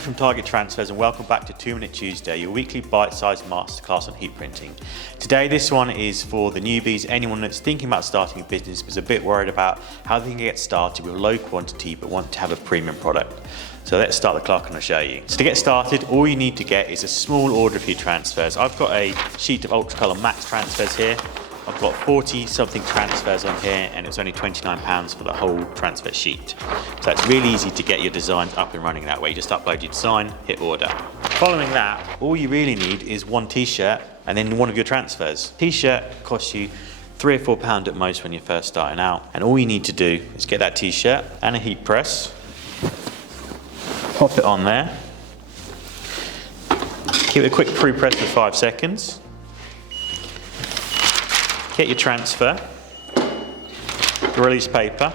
Andy from Target Transfers, and welcome back to 2 Minute Tuesday, your weekly bite-sized masterclass on heat printing. Today this one is for the newbies, anyone that's thinking about starting a business but is a bit worried about how they can get started with low quantity but want to have a premium product. So let's start the clock and I'll show you. So to get started, all you need to get is a small order of heat transfers. I've got a sheet of UltraColour Max Transfers here. I've got 40 something transfers on here and it's only £29 for the whole transfer sheet. So it's really easy to get your designs up and running that way. You just upload your design, hit order. Following that, all you really need is one t-shirt and then one of your transfers. T-shirt costs you £3 or £4 at most when you're first starting out. And all you need to do is get that t-shirt and a heat press, pop it on there, give it a quick pre-press for 5 seconds. Get your transfer, the release paper.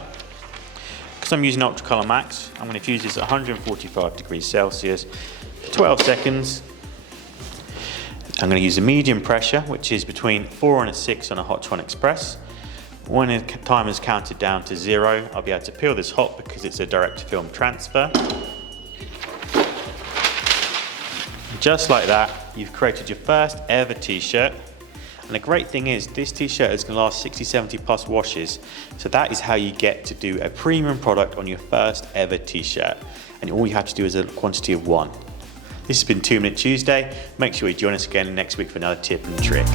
Because I'm using UltraColour Max, I'm going to fuse this at 145 degrees Celsius for 12 seconds. I'm going to use a medium pressure, which is between 4 and a 6 on a Hot 1 Express. When the timer is counted down to 0, I'll be able to peel this hot because it's a direct to film transfer. Just like that, you've created your first ever t-shirt. And the great thing is, this t-shirt is going to last 60, 70 plus washes. So that is how you get to do a premium product on your first ever t-shirt. And all you have to do is a quantity of 1. This has been 2 Minute Tuesday. Make sure you join us again next week for another tip and trick.